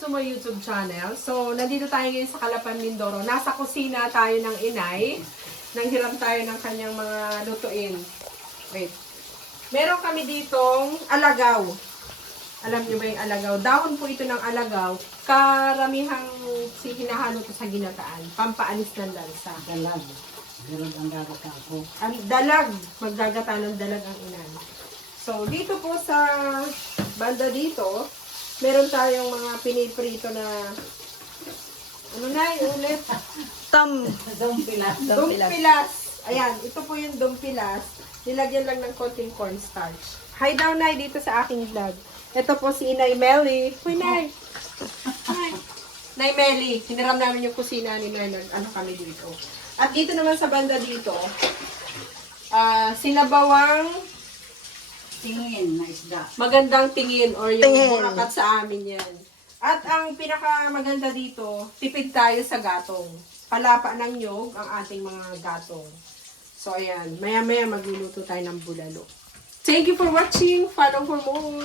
to my YouTube channel. So, nandito tayo ngayon sa Calapan, Mindoro. Nasa kusina tayo ng inay. Nanghiram tayo ng kanyang mga lutuin. Wait. Meron kami ditong alagaw. Alam niyo ba yung alagaw? Dahon po ito ng alagaw. Karamihang hinahalo to sa ginataan. Pampaalis ng lansa. Dalag. Dalag ang gagata ako. Ang dalag. Maggagata ng dalag ang inay. So, dito po sa banda dito, meron tayong mga piniprito na ano na yung ulit? Dumpilas. Dumpilas. Ayan, ito po yung dumpilas. Nilagyan lang ng konting cornstarch. Hi daw, Nay, dito sa aking vlog. Ito po si Inay Melly. Uy, Nay. Hi. Nay Melly. Hiniram namin yung kusina ni Nay. Ano kami dito. At dito naman sa banda dito, sinabawang Tingin na isda. magandang tingin or yung burakat sa amin yan. At ang pinakamaganda dito, tipid tayo sa gatong. Palapa ng nyog ang ating mga gatong. So ayan, maya-maya magluluto tayo ng bulalo. Thank you for watching. Follow for more.